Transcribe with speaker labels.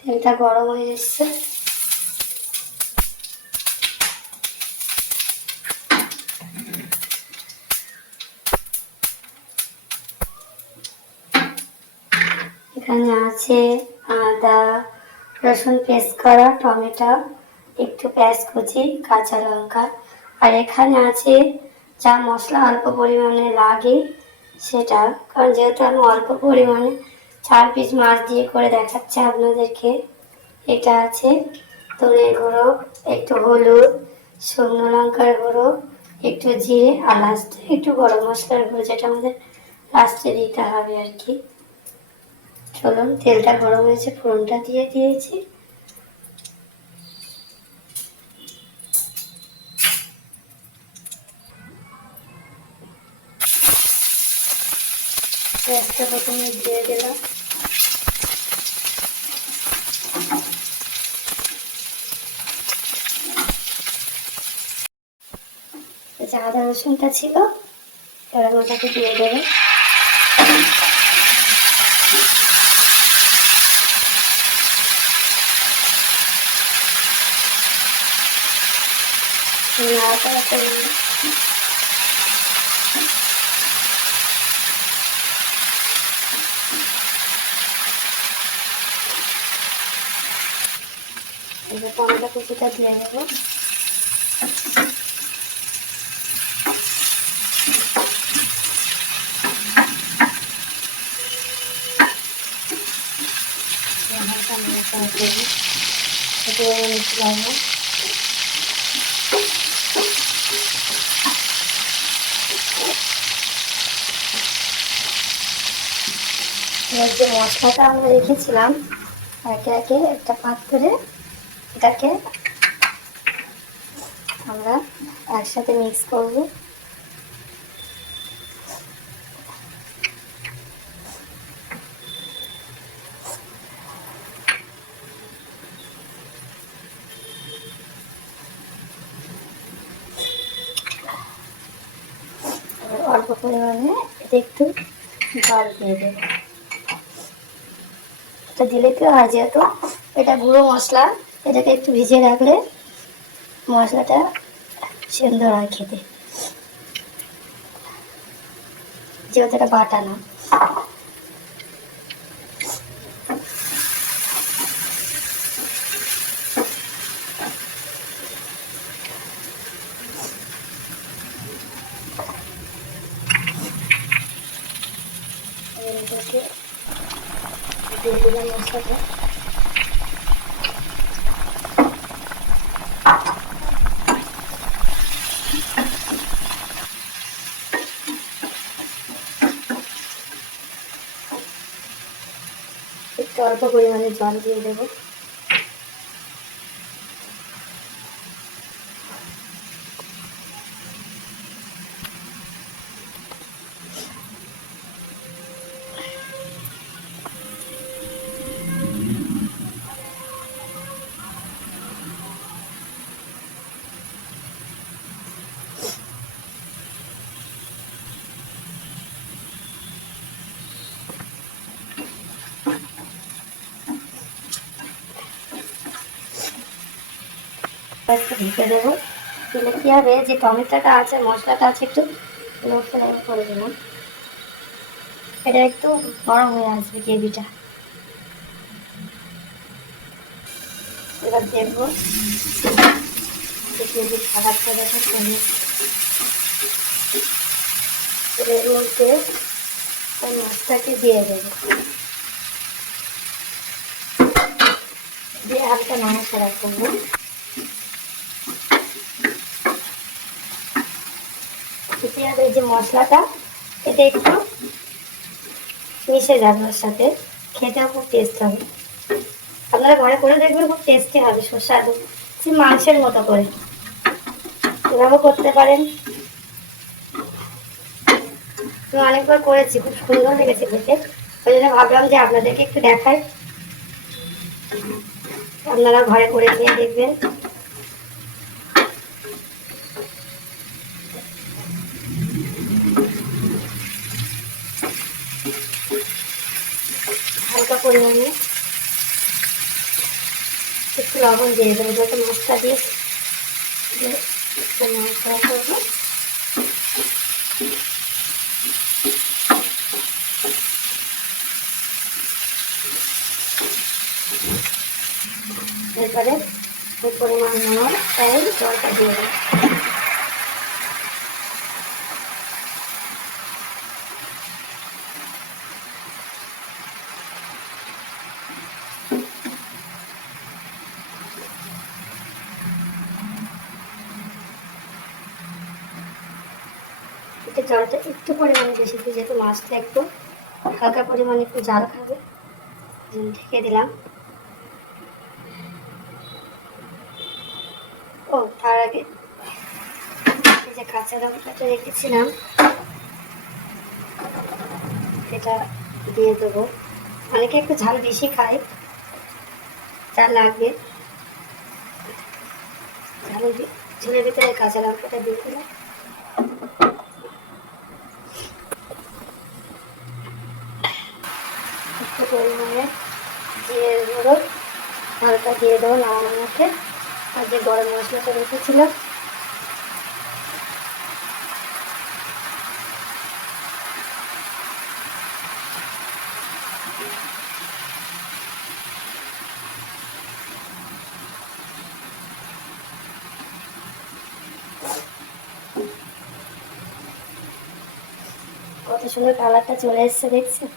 Speaker 1: তেলটা গরম হয়ে এসছে এখানে আছে আদা, রসুন পেস্ট করা, টমেটো, একটু পেঁয়াজ কুচি, কাঁচা লঙ্কা। আর এখানে আছে যা মশলা অল্প পরিমাণে লাগে সেটা। কারণ যেহেতু আমি অল্প পরিমাণে চার পিস মাছ দিয়ে করে দেখাচ্ছে আপনাদেরকে। এটা আছে ধনের গুঁড়ো, একটু হলুদ, শুকনো লঙ্কার গুঁড়ো, একটু জিরে আর লাস্টে একটু গরম মশলার গুঁড়ো, যেটা আমাদের লাস্টে দিতে হবে আর কি। চলুন, তেলটা গরম হয়েছে, ফোড়নটা দিয়ে দিয়েছি। পেঁয়াজটা প্রথমে দিয়ে দিলাম। যে আদা রসুনটা ছিল এবার ওটাকে দিয়ে দেবে। নাড়াচাড়া করে এবার টমেটো কুচিটা দিয়ে এবার যে মশলাটা আমরা রেখেছিলাম একে একে একটা পাত্রে এটাকে আমরা একসাথে মিক্স করব। অল্প পরিমাণে এতে একটু জল দিয়ে দেবো। এটা দিলে কি হয় যেহেতু এটা গুঁড়ো মশলা এটাকে একটু ভিজিয়ে রাখলে মশলাটা সুন্দর হয় খেতে। যেহেতু এটা বাটা না এবার এটাকে দিয়ে দিলাম মশলাটা একটু অল্প পরিমাণে জল দিয়ে দেবো। একটু ঢেকে দেবো। দিলে কী হবে যে টমেটোটা আছে, মশলাটা আছে একটু লো ফ্লেম করে দিলাম এটা একটু গরম হয়ে আসবে গ্রেভিটা। এবার দেখব খাবারটা এর মধ্যে ওই দিয়ে দেবো। দিয়ে হালকা নাড়াচাড়া করব। পেঁয়াজের যে মশলাটা, এটা একটু মিশে যাবে ওর সাথে। খেতেও খুব টেস্ট হবে। আপনারা ঘরে করে দেখবেন খুব টেস্টি হবে সুস্বাদু। সে মাংসের মতো করে। এভাবে করতে পারেন। আমি অনেকবার করেছি, খুব সুন্দর লেগেছে খেতে। ওই জন্য ভাবলাম যে আপনাদেরকে একটু দেখাই। আপনারা ঘরে করে খেয়ে দেখবেন। পরিমাণে লবণ দিয়ে দেবো, যত মশলা দিয়ে নাড়াচাড়া করব। এরপরে পরিমাণ মতো তাই জলটা দিয়ে দেবো। একটু জলটা একটু পরিমাণে বেশি দিই যেহেতু মাছটা একটু হালকা পরিমাণে একটু জাল খাবে ঢেকে দিলাম। ও, তার আগে যে কাঁচা লঙ্কাটা রেখেছিলাম, এটা দিয়ে দেবো। অনেকে একটু ঝাল বেশি খায়, যা লাগবে। ঝালের ঝোলের ভিতরে কাঁচা লঙ্কাটা দিয়ে দিলাম। একটু পরিমাণে জিরে গুঁড়ো, হালকা দিয়ে দেবো নামানোর মধ্যে। আর যে গরম মশলাটা রেখেছিলাম। কত সুন্দর কালারটা চলে এসছে, দেখছেন?